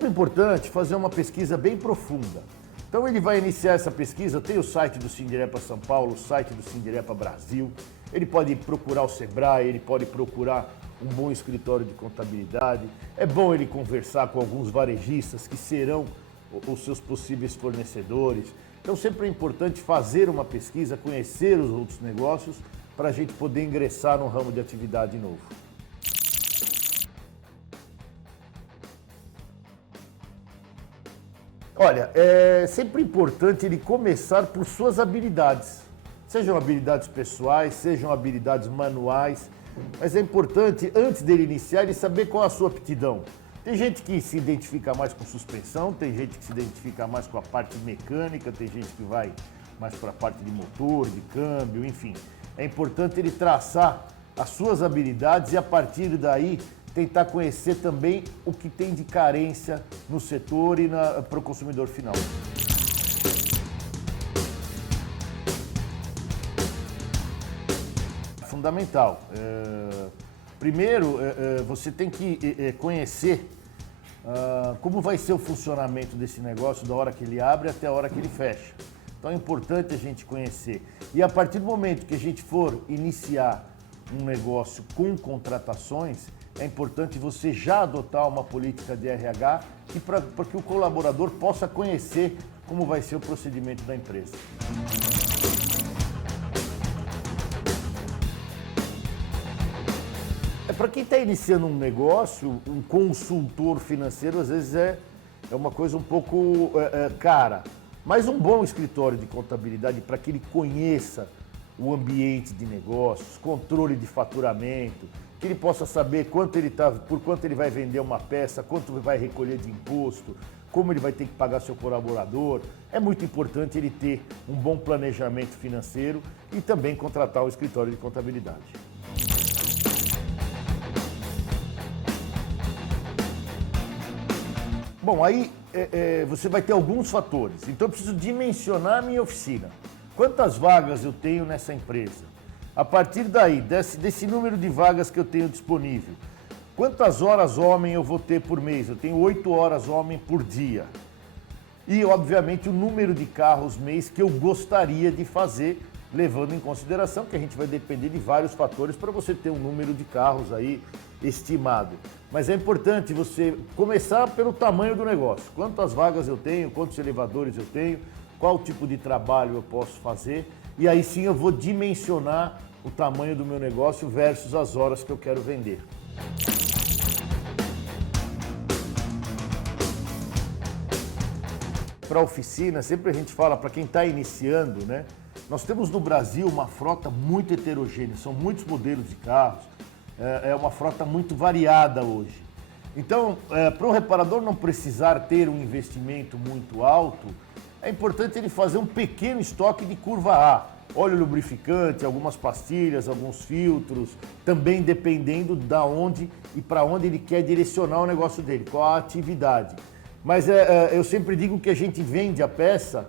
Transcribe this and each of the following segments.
sempre importante fazer uma pesquisa bem profunda. Então ele vai iniciar essa pesquisa, tem o site do Sindirepa São Paulo, o site do Sindirepa Brasil, ele pode procurar o Sebrae, ele pode procurar um bom escritório de contabilidade. É bom ele conversar com alguns varejistas que serão os seus possíveis fornecedores. Então sempre é importante fazer uma pesquisa, conhecer os outros negócios para a gente poder ingressar num ramo de atividade novo. Olha, é sempre importante ele começar por suas habilidades. Sejam habilidades pessoais, sejam habilidades manuais. Mas é importante, antes dele iniciar, ele saber qual é a sua aptidão. Tem gente que se identifica mais com suspensão, tem gente que se identifica mais com a parte mecânica, tem gente que vai mais para a parte de motor, de câmbio, enfim. É importante ele traçar as suas habilidades e, a partir daí, tentar conhecer também o que tem de carência no setor e para o consumidor final. Fundamental. Primeiro, você tem que conhecer como vai ser o funcionamento desse negócio da hora que ele abre até a hora que ele fecha. Então é importante a gente conhecer. E a partir do momento que a gente for iniciar um negócio com contratações, é importante você já adotar uma política de RH para que o colaborador possa conhecer como vai ser o procedimento da empresa. Para quem está iniciando um negócio, um consultor financeiro às vezes é uma coisa um pouco cara. Mas um bom escritório de contabilidade, para que ele conheça o ambiente de negócios, controle de faturamento, que ele possa saber por quanto ele vai vender uma peça, quanto vai recolher de imposto, como ele vai ter que pagar seu colaborador. É muito importante ele ter um bom planejamento financeiro e também contratar um escritório de contabilidade. Bom, aí você vai ter alguns fatores. Então eu preciso dimensionar a minha oficina. Quantas vagas eu tenho nessa empresa? A partir daí, desse número de vagas que eu tenho disponível, quantas horas homem eu vou ter por mês? Eu tenho 8 horas homem por dia. E, obviamente, o número de carros mês que eu gostaria de fazer, levando em consideração que a gente vai depender de vários fatores para você ter um número de carros aí estimado. Mas é importante você começar pelo tamanho do negócio. Quantas vagas eu tenho, quantos elevadores eu tenho, qual tipo de trabalho eu posso fazer. E aí sim eu vou dimensionar o tamanho do meu negócio versus as horas que eu quero vender. Para a oficina, sempre a gente fala, para quem está iniciando, né? Nós temos no Brasil uma frota muito heterogênea, são muitos modelos de carros, é uma frota muito variada hoje. Então, para o reparador não precisar ter um investimento muito alto, é importante ele fazer um pequeno estoque de curva A, óleo lubrificante, algumas pastilhas, alguns filtros, também dependendo da onde e para onde ele quer direcionar o negócio dele, qual a atividade. Mas eu sempre digo que a gente vende a peça,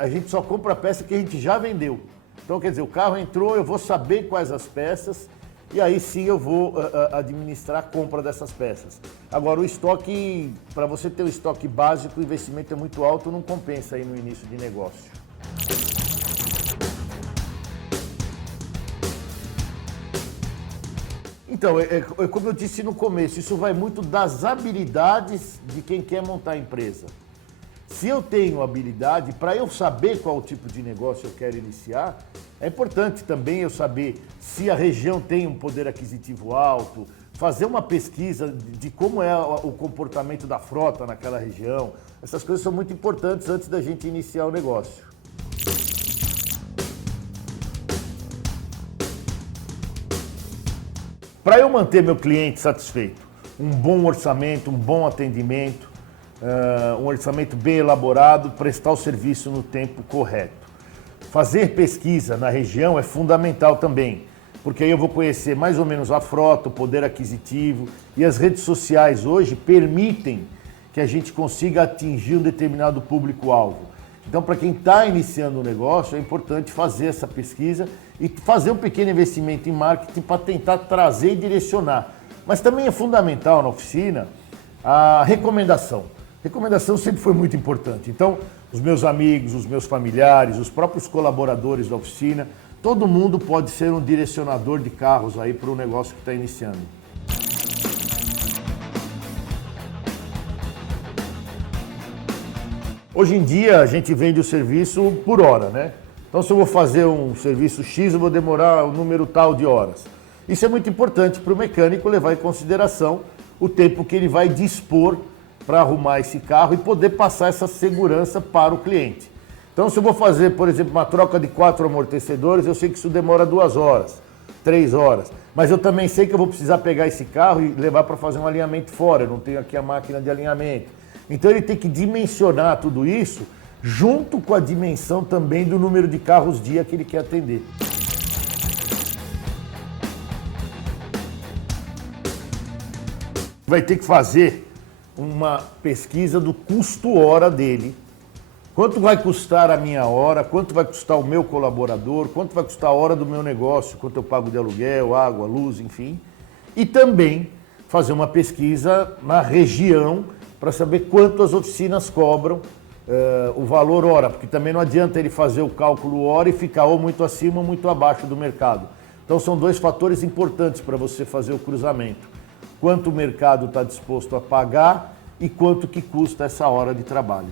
a gente só compra a peça que a gente já vendeu. Então, quer dizer, o carro entrou, eu vou saber quais as peças e aí sim eu vou administrar a compra dessas peças. Agora, o estoque, para você ter um estoque básico, o investimento é muito alto, não compensa aí no início de negócio. Então, como eu disse no começo, isso vai muito das habilidades de quem quer montar a empresa. Se eu tenho habilidade, para eu saber qual tipo de negócio eu quero iniciar, é importante também eu saber se a região tem um poder aquisitivo alto, fazer uma pesquisa de como é o comportamento da frota naquela região. Essas coisas são muito importantes antes da gente iniciar o negócio. Para eu manter meu cliente satisfeito, um bom orçamento, um bom atendimento, um orçamento bem elaborado, prestar o serviço no tempo correto. Fazer pesquisa na região é fundamental também, porque aí eu vou conhecer mais ou menos a frota, o poder aquisitivo, e as redes sociais hoje permitem que a gente consiga atingir um determinado público-alvo. Então, para quem está iniciando um negócio, é importante fazer essa pesquisa e fazer um pequeno investimento em marketing para tentar trazer e direcionar. Mas também é fundamental na oficina A recomendação. Recomendação sempre foi muito importante. Então, os meus amigos, os meus familiares, os próprios colaboradores da oficina, todo mundo pode ser um direcionador de carros aí para o negócio que está iniciando. Hoje em dia a gente vende o serviço por hora, né? Então se eu vou fazer um serviço X, eu vou demorar o número tal de horas. Isso é muito importante para o mecânico levar em consideração o tempo que ele vai dispor para arrumar esse carro e poder passar essa segurança para o cliente. Então se eu vou fazer, por exemplo, uma troca de 4 amortecedores, eu sei que isso demora 2 horas, 3 horas. Mas eu também sei que eu vou precisar pegar esse carro e levar para fazer um alinhamento fora, eu não tenho aqui a máquina de alinhamento. Então ele tem que dimensionar tudo isso junto com a dimensão também do número de carros dia que ele quer atender. Vai ter que fazer uma pesquisa do custo hora dele. Quanto vai custar a minha hora, quanto vai custar o meu colaborador, quanto vai custar a hora do meu negócio, quanto eu pago de aluguel, água, luz, enfim. E também fazer uma pesquisa na região para saber quanto as oficinas cobram o valor hora, porque também não adianta ele fazer o cálculo hora e ficar ou muito acima ou muito abaixo do mercado. Então são 2 fatores importantes para você fazer o cruzamento. Quanto o mercado está disposto a pagar e quanto que custa essa hora de trabalho.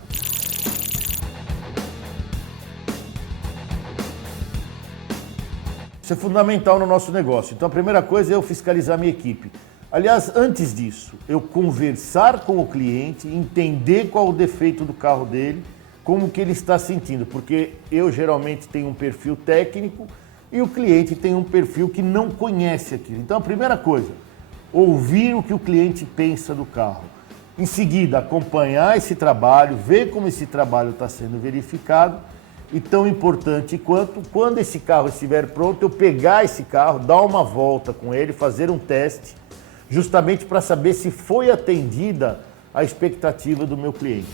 Isso é fundamental no nosso negócio. Então a primeira coisa é eu fiscalizar minha equipe. Aliás, antes disso, eu conversar com o cliente, entender qual o defeito do carro dele, como que ele está sentindo, porque eu geralmente tenho um perfil técnico e o cliente tem um perfil que não conhece aquilo. Então a primeira coisa, ouvir o que o cliente pensa do carro. Em seguida, acompanhar esse trabalho, ver como esse trabalho está sendo verificado e tão importante quanto, quando esse carro estiver pronto, eu pegar esse carro, dar uma volta com ele, fazer um teste, justamente para saber se foi atendida a expectativa do meu cliente.